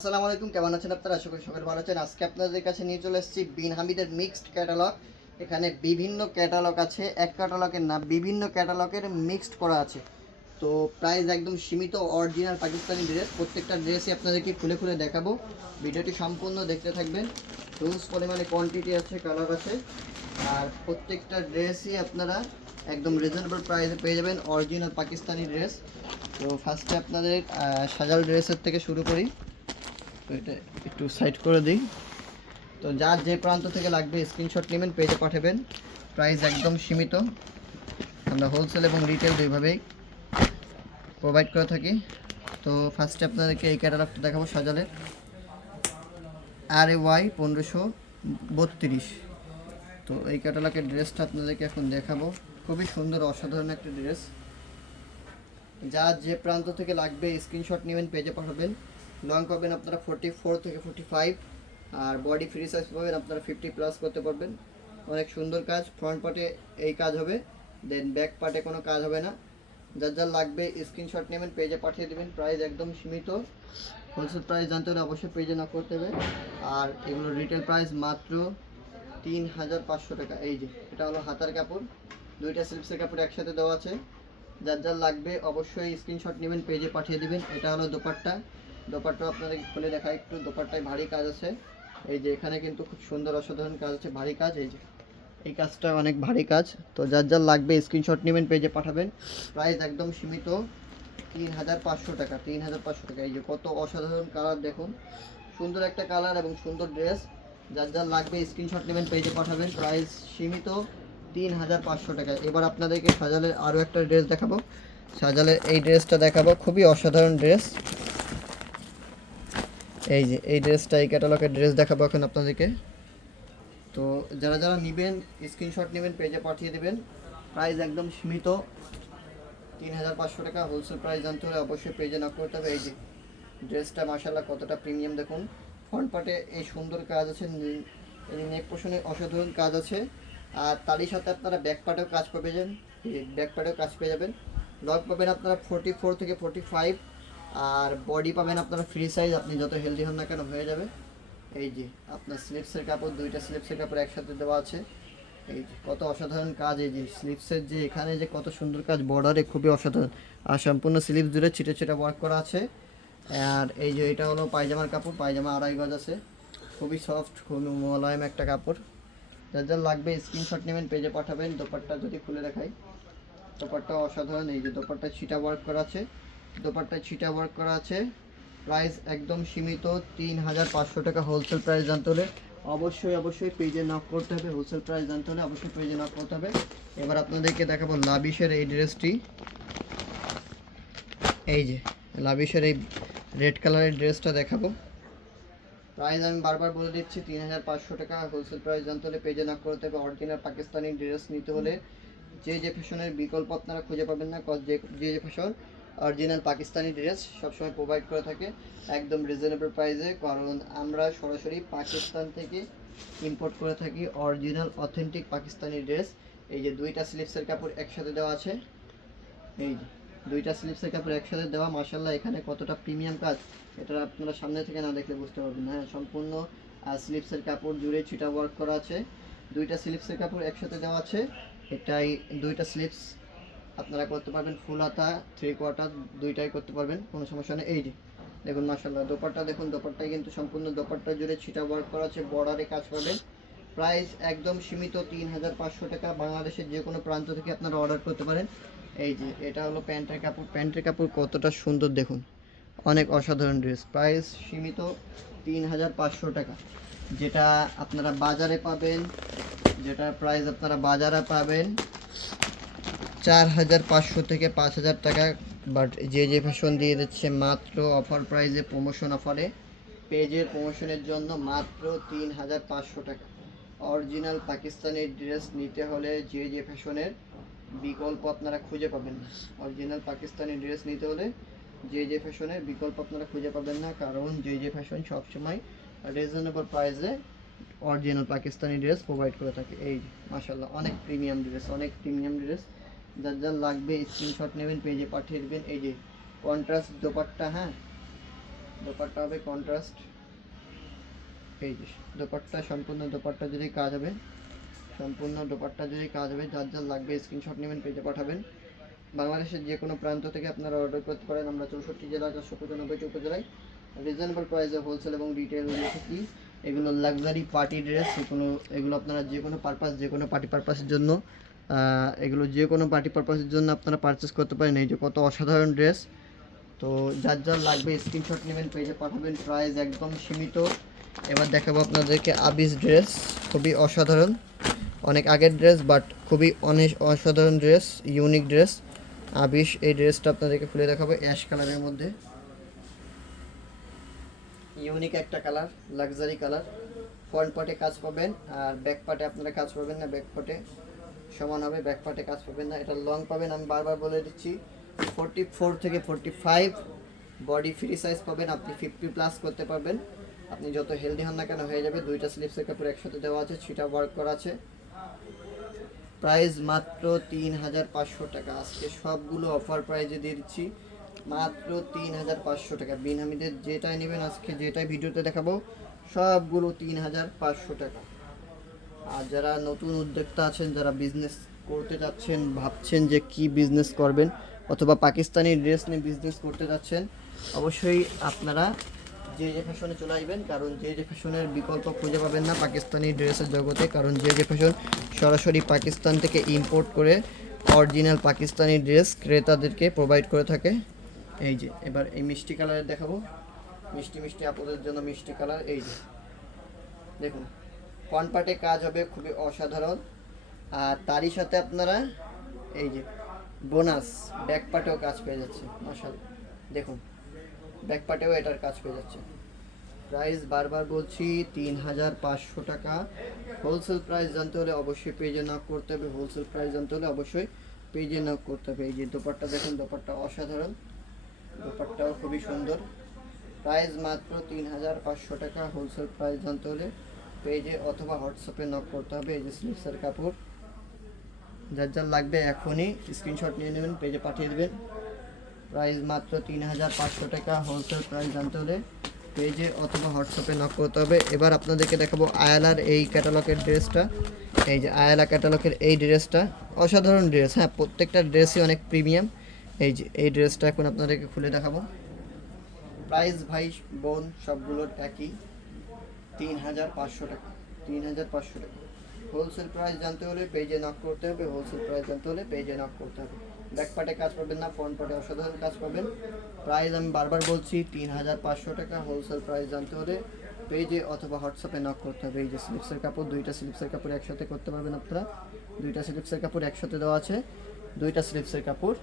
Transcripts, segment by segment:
আসসালামু আলাইকুম, কেমন আছেন আপনারা? আশা করি সবাই ভালো আছেন। আজকে আপনাদের কাছে নিয়ে চলে এসেছি বিন হামিদের মিক্সড ক্যাটালগ। এখানে বিভিন্ন ক্যাটালগ আছে, এক ক্যাটালগের না, বিভিন্ন ক্যাটালগের মিক্সড করা আছে। তো প্রাইস একদম সীমিত, অরিজিনাল পাকিস্তানি ড্রেস। প্রত্যেকটা ড্রেসই আপনাদেরকে খুলে খুলে দেখাবো। ভিডিওটি সম্পূর্ণ দেখতে থাকবেন। হিউজ পরিমাণে কোয়ান্টিটি আছে, কালার আছে, আর প্রত্যেকটা ড্রেসই আপনারা একদম রিজনেবল প্রাইসে পেয়ে যাবেন, অরিজিনাল পাকিস্তানি ড্রেস। তো ফার্স্টে আপনাদের সাজাল ড্রেসের থেকে শুরু করি। তো এটা একটু সাইড করে দিই। তো যার যে প্রান্ত থেকে লাগবে স্ক্রিনশট নেবেন, পেজে পাঠাবেন। প্রাইস একদম সীমিত, আমরা হোলসেল এবং রিটেল দুইভাবেই প্রোভাইড করে থাকি। তো ফার্স্টে আপনাদেরকে এই ক্যাটালগটা দেখাবো, সাজালের RAY 1532। তো এই ক্যাটালগের ড্রেসটা আপনাদেরকে এখন দেখাবো। খুবই সুন্দর, অসাধারণ একটা ড্রেস। যার যে প্রান্ত থেকে লাগবে স্ক্রিনশট নেবেন, পেজে পাঠাবেন। লং পাবেন আপনারা 44 থেকে 45, আর বডি ফ্রি সাইজ পাবেন আপনারা 50+ করতে পারবেন। অনেক সুন্দর কাজ, ফ্রন্ট পার্টে এই কাজ হবে, দেন ব্যাক পার্টে কোনো কাজ হবে না। যার যার লাগবে স্ক্রিনশট নেবেন, পেজে পাঠিয়ে দেবেন। প্রাইস একদম সীমিত, হোলসেল প্রাইস জানতে হলে অবশ্যই পেজে নক করতে হবে। আর এগুলোর রিটেল প্রাইস মাত্র 3500 টাকা। এই যে এটা হলো হাতার কাপড়, দুইটা স্লিপসের কাপড় একসাথে দেওয়া আছে। যার যার লাগবে অবশ্যই স্ক্রিনশট নেবেন, পেজে পাঠিয়ে দিবেন। এটা হলো দোপাট্টা। দোপাট্টা আপনাদের খুলে দেখা একটু, দোপাট্টায় ভারী কাজ আছে। এই যে এখানে কিন্তু খুব সুন্দর অসাধারণ কাজ আছে, ভারী কাজ। এই যে এই কাজটা অনেক ভারী কাজ। তো যার যার লাগবে স্ক্রিনশট নেবেন, পেজে পাঠাবেন। প্রাইস একদম সীমিত, 3500 টাকা। 3500 টাকা। এই যে কত অসাধারণ কালার দেখুন, সুন্দর একটা কালার এবং সুন্দর ড্রেস। যার যার লাগবে স্ক্রিনশট নেবেন, পেজে পাঠাবেন। প্রাইস সীমিত 3500 টাকা। এবার আপনাদেরকে সাজালের আরও একটা ড্রেস দেখাবো। সাজালের এই ড্রেসটা দেখাবো, খুবই অসাধারণ ড্রেস। এই যে এই ড্রেসটা, এই ক্যাটালগের ড্রেস দেখাবো এখন আপনাদেরকে। তো যারা যারা নেবেন স্ক্রিনশট নেবেন, পেজে পাঠিয়ে দেবেন। প্রাইস একদম সীমিত, 3500 টাকা। হোলসেল প্রাইস জানতে হলে অবশ্যই পেজে নক করতে হবে। এই যে ড্রেসটা মাশাআল্লাহ কতটা প্রিমিয়াম দেখুন। ফ্রন্ট পার্টে এই সুন্দর কাজ আছে, নেক পোর্শনে অসাধারণ কাজ আছে। আর তারই সাথে আপনারা ব্যাক পার্টেও কাজ পেয়ে যাবেন, ব্যাক পার্টেও কাজ পেয়ে যাবেন। লং পাবেন আপনারা 44 থেকে 45, আর বডি পাবেন আপনারা ফ্রি সাইজ, আপনি যত হেলদি হন না কেন হয়ে যাবে। এই যে আপনার স্লিপসের কাপড়, দুইটা স্লিপসের কাপড় একসাথে দেওয়া আছে। এই যে কত অসাধারণ কাজ। এই যে স্লিপসের যে এখানে যে কত সুন্দর কাজ, বর্ডারে খুবই অসাধারণ। আর সম্পূর্ণ স্লিপ জুড়ে ছিটে ছিটে ওয়ার্ক করা আছে। আর এই যে এটা হলো পায়জামার কাপড়, পায়জামা 2.5 গজ আছে, খুবই সফট, খুবই মোলায়েম একটা কাপড়। যার যার লাগবে স্ক্রিনশট নেবেন, পেজে পাঠাবেন। দোপাট্টা যদি খুলে দেখাই, দোপাট্টা অসাধারণ। এই যে দোপাট্টায় ছিটা ওয়ার্ক করা আছে, দোপাট্টায় ছিটা ওয়ার্ক করা আছে। প্রাইস একদম সীমিত, 3500 টাকা। হোলসেল প্রাইস জানতে হলে অবশ্যই পেজে নক করতে হবে। হোলসেল প্রাইস জানতে হলে অবশ্যই পেজে নক করতে হবে। এবার আপনাদেরকে দেখাবো লাবিশের এই ড্রেসটি। এই যে লাবিশের এই রেড কালারের ড্রেসটা দেখাবো। প্রাইস আমি বারবার বলে দিচ্ছি, 3500 টাকা। হোলসেল প্রাইস জানতে হলে পেজে নক করতে হবে। অরিজিনাল পাকিস্তানি ড্রেস নিতে হলে যে ফ্যাশনের বিকল্প আপনারা খুঁজে পাবেন না, যে ফ্যাশন অরিজিনাল পাকিস্তানি ড্রেস সবসময় প্রোভাইড করে থাকে একদম রিজনেবল প্রাইসে। কারণ আমরা সরাসরি পাকিস্তান থেকে ইম্পোর্ট করে থাকি অরিজিনাল অথেন্টিক পাকিস্তানি ড্রেস। এই যে দুইটা স্লিপসের কাপড় একসাথে দেওয়া আছে। এই যে দুইটা স্লিপসের কাপড় একসাথে দেওয়া, মাশাআল্লাহ এখানে কতটা প্রিমিয়াম কাজ, এটা আপনারা সামনে থেকে না দেখলে বুঝতে পারবেন না। হ্যাঁ, সম্পূর্ণ স্লিপসের কাপড় জুড়ে ছিটা ওয়ার্ক করা আছে। দুইটা স্লিপসের কাপড় একসাথে দেওয়া আছে। এটাই দুইটা স্লিপস আপনারা করতে পারবেন, ফুল হাতা, 3/4 দুইটাই করতে পারবেন, কোনো সমস্যা নেই। এই যে দেখুন মাশাআল্লাহ দোপাট্টা দেখুন, দোপাট্টায় কিন্তু সম্পূর্ণ দোপাট্টা জুড়ে ছিটা ওয়ার্ক করা আছে, বর্ডারে কাজ পাবেন। প্রাইস একদম সীমিত, 3500 টাকা। বাংলাদেশের যে কোনো প্রান্ত থেকে আপনারা অর্ডার করতে পারেন। এই যে এটা হলো প্যান্টের কাপড়, প্যান্টের কাপড় কতটা সুন্দর দেখুন, অনেক অসাধারণ ড্রেস। প্রাইস সীমিত 3500 টাকা। যেটা আপনারা বাজারে পাবেন, যেটা প্রাইস আপনারা বাজারে পাবেন 4500 থেকে 5000 টাকা। বাট যে ফ্যাশন দিয়ে দিচ্ছে মাত্র অফার প্রাইসে, প্রমোশন অফারে, পেজের প্রমোশনের জন্য মাত্র 3500 টাকা। অরিজিনাল পাকিস্তানি ড্রেস নিতে হলে যে ফ্যাশনের বিকল্প আপনারা খুঁজে পাবেন না। অরিজিনাল পাকিস্তানি ড্রেস নিতে হলে যে ফ্যাশনের বিকল্প আপনারা খুঁজে পাবেন না, কারণ যে ফ্যাশন সবসময় রিজনেবল প্রাইসে অরিজিনাল পাকিস্তানি ড্রেস প্রোভাইড করে থাকে। এই মাশাআল্লাহ অনেক প্রিমিয়াম ড্রেস, অনেক প্রিমিয়াম ড্রেস। যার যার লাগবে স্ক্রিনশট নেবেন, পেজে পাঠিয়ে দেবেন। এই যে কন্ট্রাস্ট দোপাট্টা, হ্যাঁ দোপাট্টা হবে কন্ট্রাস্ট। এই যে দোপাট্টা, সম্পূর্ণ দোপাট্টা যদি কাজ হবে, সম্পূর্ণ দোপাট্টা যদি কাজ হবে, যার যার লাগবে স্ক্রিনশট নেবেন, পেজে পাঠাবেন। বাংলাদেশের যে কোনো প্রান্ত থেকে আপনারা অর্ডার করতে পারেন। আমরা 64 জেলা 495টি উপজেলায় রিজনেবল প্রাইসে হোলসেল এবং রিটেল দিয়ে থাকি। এগুলো লাক্সারি পার্টি ড্রেস, এগুলো আপনারা যে কোনো পারপাস, যে কোনো পার্টি পারপাসের জন্য, এগুলো যে কোনো পার্টি পারপাসের জন্য আপনারা পারচেস করতে পারেন। এই যে কত অসাধারণ ড্রেস। তো যার যার লাগবে স্ক্রিনশট নেবেন, পেজে পাঠাবেন, প্রাইস একদম সীমিত। এবার দেখাবো আপনাদেরকে আবিস ড্রেস, খুবই অসাধারণ, অনেক আগের ড্রেস বাট খুবই অনেক অসাধারণ ড্রেস, ইউনিক ড্রেস আবিস। এই ড্রেসটা আপনাদেরকে খুলে দেখাবো, অ্যাশ কালারের মধ্যে, ইউনিক একটা কালার, লাক্সারি কালার। ফ্রন্ট পার্টে কাজ পাবেন আর ব্যাক পার্টে আপনারা কাজ পাবেন না, ব্যাক পার্টে সমান হবে, ব্যাক পার্টে কাজ পাবেন না। এটা লং পাবেন, আমি বারবার বলে দিচ্ছি 44 থেকে 45। বডি ফ্রি সাইজ পাবেন, আপনি 50+ করতে পারবেন। আপনি যত হেলদি হন না কেন হয়ে যাবে। দুইটা স্লিপসের কাপড় একসাথে দেওয়া আছে, ছিটা ওয়ার্ক করা আছে। প্রাইস মাত্র 3500 টাকা। আজকে সবগুলো অফার প্রাইজে দিয়ে দিচ্ছি মাত্র 3500 টাকা। বিন হামিদের যেটাই নেবেন, আজকে যেটাই ভিডিওতে দেখাবো সবগুলো 3500 টাকা। আর যারা নতুন উদ্যোক্তা আছেন, যারা বিজনেস করতে যাচ্ছেন, ভাবছেন যে কি বিজনেস করবেন, অথবা পাকিস্তানি ড্রেস নিয়ে বিজনেস করতে যাচ্ছেন, অবশ্যই আপনারা যে ফ্যাশনে চলে আসবেন। কারণ যে ফ্যাশনের বিকল্প খুঁজে পাবেন না পাকিস্তানি ড্রেসের জগতে। কারণ যে ফ্যাশন সরাসরি পাকিস্তান থেকে ইম্পোর্ট করে অরিজিনাল পাকিস্তানি ড্রেস ক্রেতাদেরকে প্রোভাইড করে থাকে। এই যে এবার এই মিষ্টি কালারের দেখাবো, মিষ্টি মিষ্টি আপুদের জন্য মিষ্টি কালার। এই যে দেখুন, ফ্রন্ট পার্টে কাজ হবে খুবই অসাধারণ। আর তারই সাথে আপনারা এই যে বোনাস ব্যাক পার্টেও কাজ পেয়ে যাচ্ছে। মাশাআল্লাহ, দেখুন ব্যাক পার্টেও এটার কাজ পেয়ে যাচ্ছে। প্রাইস বারবার বলছি 3500 টাকা। হোলসেল প্রাইস জানতে হলে অবশ্যই পেজে নক করতে হবে, হোলসেল প্রাইস জানতে হলে অবশ্যই পেজে নক করতে হবে। এই যে দোপাট্টা দেখুন, দোপাট্টা অসাধারণ, দোপাট্টাও খুবই সুন্দর। প্রাইস মাত্র 3500 টাকা। হোলসেল প্রাইস জানতে হলে পেজে অথবা হোয়াটসঅ্যাপে নক করতে হবে। এই যে স্লিপসের কাপড়, যার যার লাগবে এখনই স্ক্রিনশট নিয়ে নেবেন, পেজে পাঠিয়ে দেবেন। প্রাইস মাত্র 3500 টাকা। হোলসেল প্রাইস জানতে হলে পেজে অথবা হোয়াটসঅ্যাপে নক করতে হবে। এবার আপনাদেরকে দেখাবো আয়ালার এই ক্যাটালগের ড্রেসটা। এই যে আয়ালা ক্যাটালগের এই ড্রেসটা অসাধারণ ড্রেস। হ্যাঁ, প্রত্যেকটা ড্রেসই অনেক প্রিমিয়াম। এই যে এই ড্রেসটা এখন আপনাদেরকে খুলে দেখাবো। প্রাইস ভাই বোন সবগুলোর একই, 3500 টাকা, 3500 টাকা। হোলসেল প্রাইস জানতে হলে পেজে নক করতে হবে, হোলসেল প্রাইস জানতে হলে পেজে নক করতে হবে। ব্যাক পার্টে কাজ পাবেন না, ফ্রন্ট পার্টে অসাধারণ কাজ পাবেন। প্রাইস আমি বারবার বলছি 3500 টাকা। হোলসেল প্রাইস জানতে হলে পেজে অথবা হোয়াটসঅ্যাপে নক করতে হবে। এই যে স্লিপসের কাপড়, দুইটা স্লিপসের কাপড় একসাথে করতে পারবেন আপনারা। দুইটা স্লিপসের কাপড় একসাথে দেওয়া আছে, দুইটা স্লিপসের কাপড়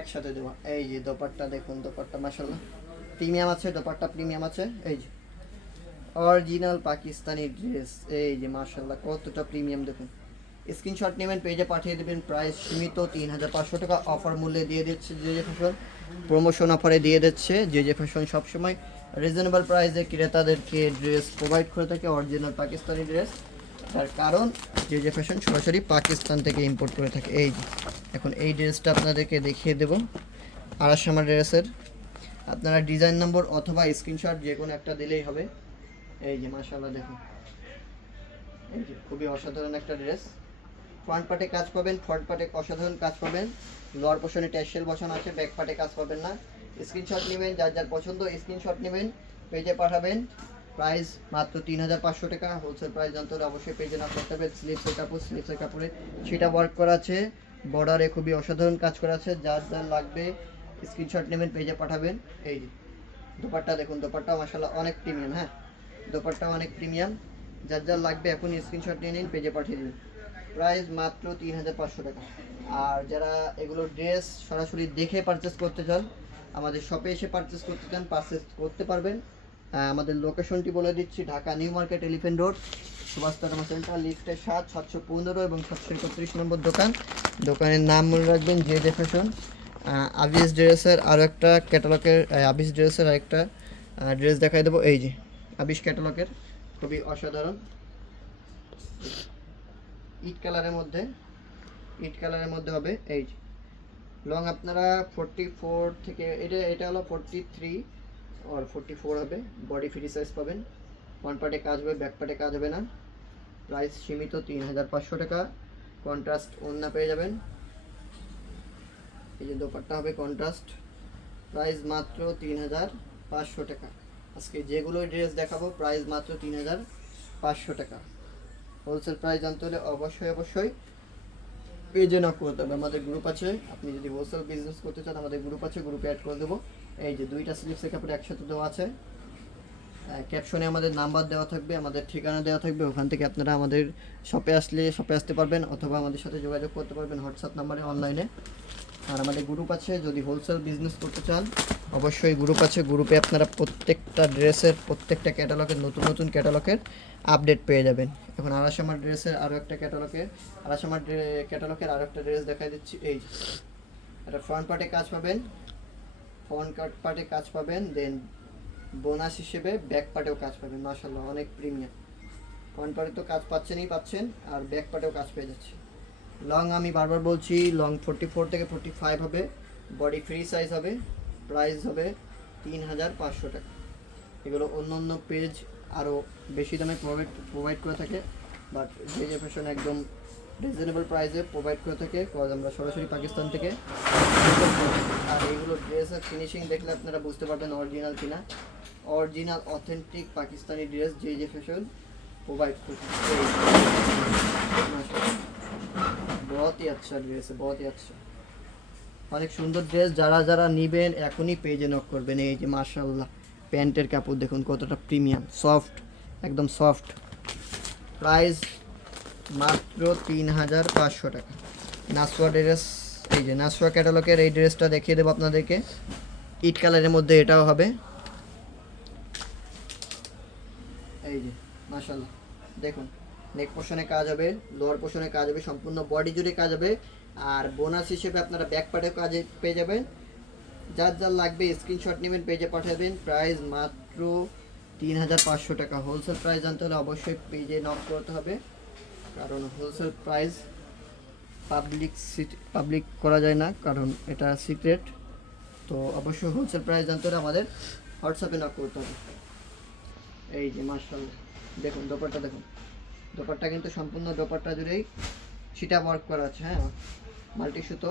একসাথে দেওয়া। এই যে দোপাট্টা দেখুন, দোপাট্টা মাশাআল্লাহ প্রিমিয়াম আছে, দোপাট্টা প্রিমিয়াম আছে। এই যে অরিজিনাল পাকিস্তানি ড্রেস, এই যে মাশাআল্লাহ কতটা প্রিমিয়াম দেখুন। স্ক্রিনশট নেবেন, পেজে পাঠিয়ে দেবেন। প্রাইস সীমিত 3500 টাকা। অফার মূল্যে দিয়ে দিচ্ছে যে ফ্যাশন, প্রমোশন অফারে দিয়ে দিচ্ছে যে ফ্যাশন। সবসময় রিজনেবল প্রাইসে ক্রেতাদেরকে ড্রেস প্রোভাইড করে থাকে, অরিজিনাল পাকিস্তানি ড্রেস। তার কারণ যে ফ্যাশন সরাসরি পাকিস্তান থেকে ইম্পোর্ট করে থাকে। এই যে এখন এই ড্রেসটা আপনাদেরকে দেখিয়ে দেবো, আড়াইশামা ড্রেসের। আপনারা ডিজাইন নম্বর অথবা স্ক্রিনশট যে কোনো একটা দিলেই হবে। এই যে মাশাআল্লাহ দেখুন, এই যে খুবই অসাধারণ একটা ড্রেস। ফ্রন্ট পার্টে কাজ পাবেন, ফ্রন্ট পার্টে অসাধারণ কাজ পাবেন। লোয়ার পোর্শনে ট্যাসেল বসানো আছে, ব্যাক পার্টে কাজ পাবেন না। স্ক্রিনশট নেবেন, যার যার পছন্দ স্ক্রিনশট নেবেন, পেজে পাঠাবেন। প্রাইস মাত্র 3500 টাকা। হোলসেল প্রাইস জানতে হলে অবশ্যই পেজে না করতে হবে। স্লিপসের কাপড়, স্লিপসের কাপড়ে সেটা ওয়ার্ক করা আছে, বর্ডারে খুবই অসাধারণ কাজ করা আছে। যার যার লাগবে স্ক্রিনশট নেবেন, পেজে পাঠাবেন। এই যে দোপাট্টা দেখুন, দোপাট্টা মাশাআল্লাহ অনেক প্রিমিয়াম। হ্যাঁ, দোপাট্টা অনেক প্রিমিয়াম। যার যার লাগবে এখন স্ক্রিনশট নিয়ে নিন, পেজে পাঠিয়ে দিন। প্রাইস মাত্র 3500 টাকা। আর যারা এগুলো ড্রেস সরাসরি দেখে পারচেস করতে চান, আমাদের শপে এসে পারচেস করতে চান, পারচেস করতে পারবেন। আমাদের লোকেশনটি বলে দিচ্ছি, Dhaka new market, elephant road, Subhashtala centre, লিফটের 715 এবং 731 নম্বর দোকান। দোকানের নাম মনে রাখবেন যে ফ্যাশন। আবিস ড্রেসের আরও একটা ক্যাটালগের, আবিস ড্রেসের আরেকটা ড্রেস দেখাই দেবো। এই যে আবিস ক্যাটালগের খুবই অসাধারণ ইট কালারের মধ্যে, ইট কালারের মধ্যে হবে। এই যে লং আপনারা 44 থেকে, এটা হলো 43, আর 44 হবে, বডি ফ্রি সাইজ পাবেন, ফ্রন্ট পার্টে কাজ হবে, ব্যাক পার্টে কাজ হবে না। প্রাইস সীমিত 3500 টাকা। কন্ট্রাস্ট ওড়না পেয়ে যাবেন। এই যে দোপাট্টা হবে কন্ট্রাস্ট, প্রাইস মাত্র 3500 টাকা। আজকে যেগুলো ড্রেস দেখাবো প্রাইস মাত্র 3500 টাকা। হোলসেল প্রাইস জানতে হলে অবশ্যই পেজে নক করতে হবে। আমাদের গ্রুপ আছে, আপনি যদি হোলসেল বিজনেস করতে চান আমাদের গ্রুপ আছে, গ্রুপে অ্যাড করে দেবো। এই যে দুইটা স্লিপসের কাপড় একসাথে দেওয়া আছে, ক্যাপশনে আমাদের নাম্বার দেওয়া থাকবে, আমাদের ঠিকানা দেওয়া থাকবে, ওখান থেকে আপনারা আমাদের শপে আসতে পারবেন, অথবা আমাদের সাথে যোগাযোগ করতে পারবেন হোয়াটসঅ্যাপ নাম্বারে অনলাইনে। আর আমাদের গ্রুপ আছে, যদি হোলসেল বিজনেস করতে চান অবশ্যই গ্রুপ আছে, গ্রুপে আপনারা প্রত্যেকটা ড্রেসের প্রত্যেকটা ক্যাটালগের নতুন ক্যাটালগের আপডেট পেয়ে যাবেন। এখন আড়াইশামার ড্রেসের আরও একটা আড়াইশামার ক্যাটালগের আরও একটা ড্রেস দেখাই দিচ্ছি। এই এটা ফ্রন্ট পার্টে কাজ পাবেন, দেন বোনাস হিসেবে ব্যাক পার্টেও কাজ পাবেন। মাশাআল্লাহ অনেক প্রিমিয়াম। ফ্রন্ট পার্টে তো কাজ পাচ্ছেন, আর ব্যাক পার্টেও কাজ পেয়ে যাচ্ছে। লং আমি বারবার বলছি, লং 44 থেকে 45 হবে, বডি ফ্রি সাইজ হবে, প্রাইস হবে 3500 টাকা। এগুলো অন্য পেজ আরও বেশি দামে প্রোভাইড করে থাকে, বাট যে ফ্যাশন একদম রিজনেবল প্রাইসে প্রোভাইড করে থাকে, কজ আমরা সরাসরি পাকিস্তান থেকে। আর এইগুলো ড্রেসের ফিনিশিং দেখলে আপনারা বুঝতে পারবেন অরিজিনাল কিনা। অরিজিনাল অথেন্টিক পাকিস্তানি ড্রেস যে ফ্যাশন প্রোভাইড করছে। बहुत ही अच्छा ड्रेस है, बहुत ही अच्छा, অনেক সুন্দর ড্রেস। যারা নেবেন এখনই পেজে নক করবেন। এই যে মাশাআল্লাহ প্যান্টের কাপড় দেখুন কতটা প্রিমিয়াম, সফট, একদম সফট। প্রাইস মাত্র 3500 টাকা। নাসওয়া ড্রেস, এই যে নাসওয়া ক্যাটালগের এই ড্রেসটা দেখিয়ে দেবো আপনাদেরকে। ইট কালারের মধ্যে এটাও হবে। এই যে মাশাআল্লাহ দেখুন, নেক পোর্শনে কাজ হবে, লোয়ার পোর্শনে কাজ হবে, সম্পূর্ণ বডি জুড়ে কাজ হবে। আর বোনাস হিসেবে আপনারা ব্যাক পার্টেও কাজে পেয়ে যাবেন। যার লাগবে স্ক্রিনশট নেবেন, পেজে পাঠাবেন। প্রাইস মাত্র 3500 টাকা। হোলসেল প্রাইস জানতে হলে অবশ্যই পেজে নক করতে হবে, কারণ হোলসেল প্রাইস পাবলিক করা যায় না, কারণ এটা সিক্রেট। তো অবশ্যই হোলসেল প্রাইস জানতে হলে আমাদের হোয়াটসঅ্যাপে নক করতে হবে। এই যে মাশাআল্লাহ দেখুন দোপাট্টা, দেখুন দোপাট্টা কিন্তু সম্পূর্ণ দোপাট্টা জুড়েই ছিটা ওয়ার্ক করা আছে, হ্যাঁ, মাল্টি সুতো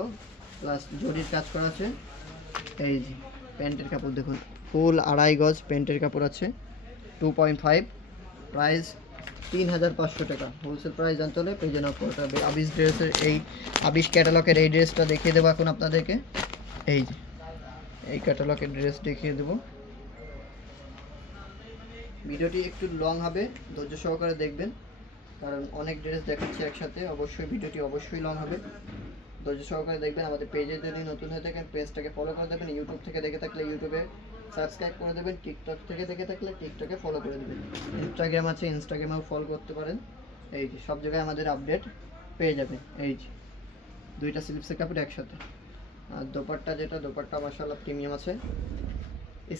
প্লাস জরির কাজ করা আছে। এই যে প্যান্টের কাপড় দেখুন, ফুল 2.5 গজ প্যান্টের কাপড় আছে, 2.5, প্রাইস 3500 টাকা। হোলসেল প্রাইস জানতে হলে পেজে নক করতে হবে। আবিস ড্রেসের আবিস ক্যাটালগের এই ড্রেসটা দেখিয়ে দেবো এখন আপনাদেরকে। এই যে এই ক্যাটালগের ড্রেস দেখিয়ে দেবো। ভিডিওটি একটু লং হবে, ধৈর্য সহকারে দেখবেন, কারণ অনেক ড্রেস দেখাচ্ছি একসাথে। অবশ্যই ভিডিওটি অবশ্যই লং হবে, ধৈর্য সহকারে দেখবেন। আমাদের পেজে যদি নতুন হয়ে থাকেন পেজটাকে ফলো করে দেবেন, ইউটিউব থেকে দেখে থাকলে ইউটিউবে সাবস্ক্রাইব করে দেবেন, টিকটক থেকে দেখে থাকলে টিকটকে ফলো করে দেবেন, ইনস্টাগ্রাম আছে ইনস্টাগ্রামেও ফলো করতে পারেন। এই যে সব জায়গায় আমাদের আপডেট পেয়ে যাবেন। এই যে দুইটা স্লিপসের কাপড় একসাথে। আর দোপাট্টা দোপাট্টা মাশাআল্লাহ প্রিমিয়াম আছে।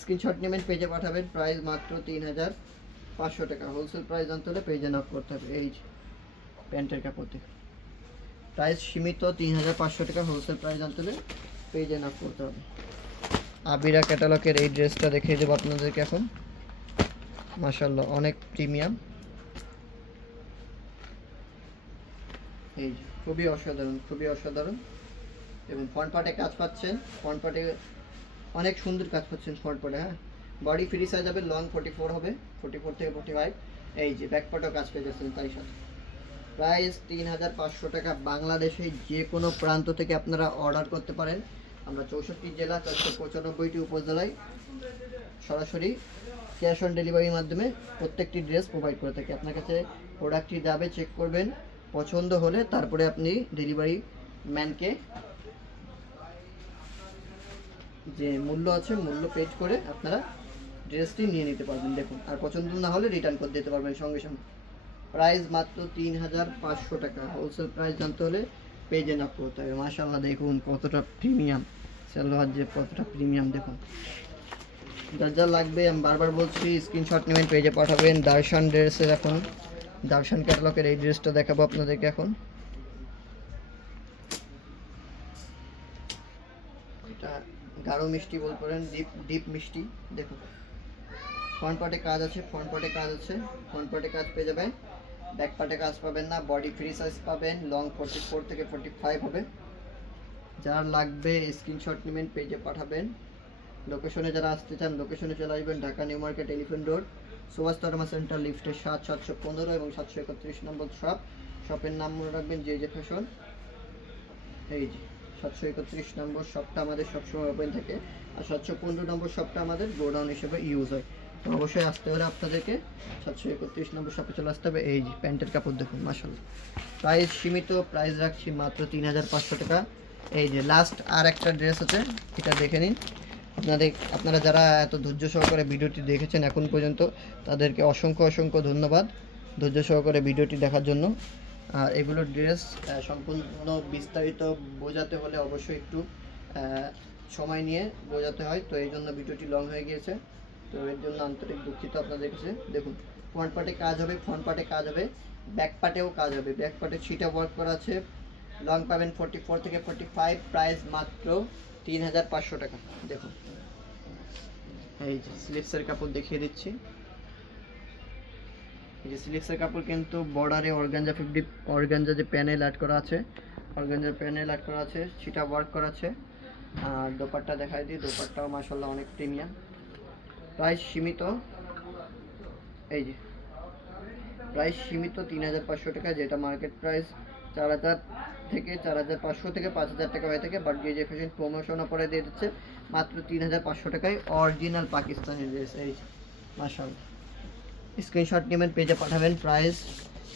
স্ক্রিনশট নেবেন, পেজে পাঠাবেন। প্রাইস মাত্র 3500 টাকা। হোলসেল প্রাইস জানতে হলে পেজে নক করতে হবে। এই যে প্যান্টের কাপড় দেখুন, প্রাইস সীমিত 3500 টাকা। হোলসেল প্রাইস জানতে হলে পেজে নক করতে হবে। আবিরা ক্যাটালগের এই ড্রেসটা দেখিয়ে দেবো আপনাদেরকে এখন। মাশাআল্লাহ অনেক প্রিমিয়াম, এই খুবই অসাধারণ। এবং ফ্রন্ট পার্টে কাজ পাচ্ছেন, ফ্রন্ট পার্টে অনেক সুন্দর কাজ পাচ্ছেন ফ্রন্ট পার্টে, হ্যাঁ, বডি ফ্রি সাইজ হবে, লং 44 হবে, 44 থেকে 45। এই যে ব্যাক পার্টেও কাজ পেয়ে যাচ্ছেন তাই সাথে। প্রাইস 3500 টাকা। বাংলাদেশে যে কোনো প্রান্ত থেকে আপনারা অর্ডার করতে পারেন। আমরা 64 জেলা 495টি উপজেলায় সরাসরি ক্যাশ অন ডেলিভারির মাধ্যমে প্রত্যেকটি ড্রেস প্রোভাইড করে থাকি। আপনার কাছে প্রোডাক্টটি যাবে, চেক করবেন, পছন্দ হলে তারপরে আপনি ডেলিভারি ম্যানকে যে মূল্য আছে মূল্য পেড করে আপনারা ড্রেসটি নিয়ে নিতে পারবেন। দেখুন, আর পছন্দ না হলে রিটার্ন করে দিতে পারবেন সঙ্গে সঙ্গে। প্রাইস মাত্র 3500 টাকা। হোলসেল প্রাইস জানতে হলে পেজে নক করতে হবে। মাশাআল্লাহ দেখুন কতটা প্রিমিয়াম সালোয়ার, যে কতটা প্রিমিয়াম দেখুন। যার লাগবে আমি বারবার বলছি স্ক্রিনশট নেবেন, পেজে পাঠাবেন। দার্শান ড্রেসের এখন দার্শান ক্যাটালগের এই ড্রেসটা দেখাবো আপনাদেরকে এখন। এটা গাঢ় মিষ্টি বলতে পারেন, ডিপ মিষ্টি। দেখুন ফ্রন্ট পার্টে কাজ আছে, ফ্রন্ট পার্টে কাজ আছে, ফ্রন্ট পার্টে কাজ পেয়ে যাবেন। ব্যাক পার্টে কাজ পাবেন না, বডি ফ্রি সাইজ পাবেন, লং 44 থেকে 45 হবে। যার লাগবে স্ক্রিনশট নেবেন, পেজে পাঠাবেন। লোকেশনে যারা আসতে চান লোকেশনে চলে আসবেন, Dhaka new market, elephant Road, Subhash Pharma Centre, লিফটের 7, 715 এবং 731 নম্বর শপ। শপের নাম মনে রাখবেন জে ফ্যাশন। এই যে 731 নম্বর শপটা আমাদের সবসময় ওপেন থাকে, আর 715 নম্বর শপটা আমাদের গোডাউন হিসেবে ইউজ হয়। তো অবশ্যই আসতে হলে আপনাদেরকে 731 নম্বর শপে চলে আসতে হবে। এই যে প্যান্টের কাপড় দেখুন, মাশাআল্লাহ প্রাইস সীমিত, প্রাইস রাখছি মাত্র 3500 টাকা। এই যে লাস্ট আর একটা ড্রেস আছে, এটা দেখে নিন। আপনারা যারা এত ধৈর্য সহকারে ভিডিওটি দেখেছেন এখন পর্যন্ত, তাদেরকে অসংখ্য অসংখ্য ধন্যবাদ ধৈর্য সহকারে ভিডিওটি দেখার জন্য। আর এগুলোর ড্রেস সম্পূর্ণ বিস্তারিত বোঝাতে হলে অবশ্যই একটু সময় নিয়ে বোঝাতে হয়, তো এই জন্য ভিডিওটি লং হয়ে গিয়েছে, তো এর জন্য আন্তরিক দুঃখিত আপনাদের কাছে। দেখুন ফ্রন্ট পার্টে কাজ হবে, ফ্রন্ট পার্টে কাজ হবে, ব্যাক পার্টেও কাজ হবে। ব্যাক পার্টে ছিটা ওয়ার্ক করা আছে, লং পাবেন 44 থেকে 45, প্রাইস মাত্র 3500 টাকা। দেখুন এই যে স্লিপসের কাপড় দেখিয়ে দিচ্ছি। এই যে স্লিপসের কাপড় কিন্তু বর্ডারে অর্গানজা 50 অর্গানজা যে প্যানেল অ্যাড করা আছে, অর্গানজার প্যানেল অ্যাড করা আছে, সেটা ওয়ার্ক করা আছে। আর দোপাট্টা দেখাই দিই, দোপাট্টাও মাশাআল্লাহ অনেক প্রিমিয়াম। প্রাইস সীমিত, এই যে প্রাইস সীমিত 3500 টাকা, যেটা মার্কেট প্রাইস 4000 থেকে 4500 থেকে 5000 টাকা হয়ে থাকে, বাট যে ফ্যাশন প্রমোশন অফারে দিয়ে দিচ্ছে মাত্র 3500 টাকায় অরিজিনাল পাকিস্তানি ড্রেস। এই মাশাআল্লাহ স্ক্রিনশট নেবেন, পেজে পাঠাবেন, প্রাইস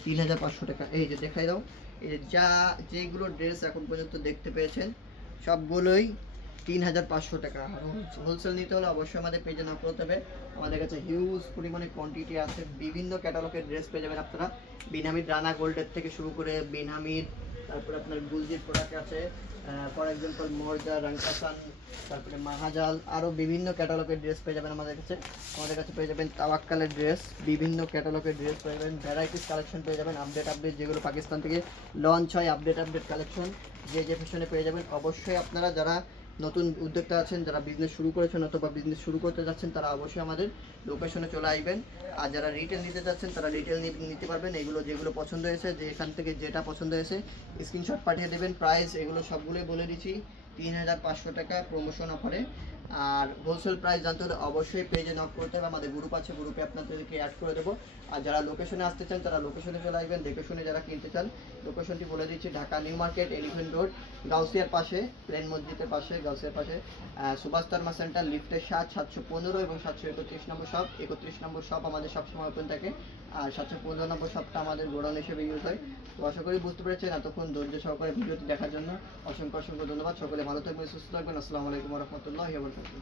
3500 টাকা। এই যে দেখাই দাও, এই যে যেগুলো ড্রেস এখন পর্যন্ত দেখতে পেয়েছেন সবগুলোই 3500 টাকা। হোলসেল নিতে হলে অবশ্যই আমাদের পেজে নক করতে হবে। আমাদের কাছে হিউজ পরিমাণে কোয়ান্টিটি আছে, বিভিন্ন ক্যাটালগের ড্রেস পেয়ে যাবেন আপনারা। বিনহামিদ রানা গোল্ডের থেকে শুরু করে বিনহামিদ, তারপরে আপনার গুলজির প্রোডাক্ট আছে, ফর এক্সাম্পল মর্জা, রাঙ্কাসান, তারপরে মাহাজাল, আরও বিভিন্ন ক্যাটালগের ড্রেস পেয়ে যাবেন আমাদের কাছে। আমাদের কাছে পেয়ে যাবেন তাওয়াক্কালের ড্রেস, বিভিন্ন ক্যাটালগের ড্রেস পেয়ে যাবেন, ভ্যারাইটিস কালেকশন পেয়ে যাবেন, আপডেট যেগুলো পাকিস্তান থেকে লঞ্চ হয়, আপডেট কালেকশন যে ফ্যাশনে পেয়ে যাবেন। অবশ্যই আপনারা যারা নতুন উদ্যোক্তা আছেন, যারা বিজনেস শুরু করেছেন অথবা বিজনেস শুরু করতে যাচ্ছেন, তারা অবশ্যই আমাদের লোকেশনে চলে আসবেন। আর যারা রিটেল নিতে যাচ্ছেন তারা রিটেল নিতে পারবেন। এগুলো যেগুলো পছন্দ হয়েছে, যে এখান থেকে যেটা পছন্দ হয়েছে স্ক্রিনশট পাঠিয়ে দেবেন। প্রাইস এগুলো সবগুলোই বলে দিচ্ছি 3500 টাকা প্রমোশন অফারে। আর হোলসেল প্রাইস জানতে হলে অবশ্যই পেজে নক করতে হবে, আমাদের গ্রুপ আছে, গ্রুপে আপনাদেরকে অ্যাড করে দেবো। আর যারা লোকেশনে আসতে চান তারা লোকেশনে চলে আসবেন, দেখে শুনে যারা কিনতে চান লোকেশনটি বলে দিচ্ছি, Dhaka new market, elephant road, গাউসিয়ার পাশে, প্লেন মসজিদের পাশে, গাউসিয়ার পাশে, সুভাষ ফার্মা সেন্টার, লিফটের 7, 715 এবং 731 নম্বর শপ। 31 নম্বর শপ আমাদের সবসময় ওপেন থাকে, আর 715 নম্বর শপটা আমাদের গোডাউন হিসেবে ইউজ হয়। তো আশা করি বুঝতে পেরেছেন, এতক্ষণ ধৈর্য সহকারে ভিডিওটি দেখার জন্য অসংখ্য অসংখ্য ধন্যবাদ। সকলে ভালো থাকবেন, সুস্থ থাকবেন। আসসালামু আলাইকুম ওয়া রাহমাতুল্লাহি ওয়া বারাকাতুহু।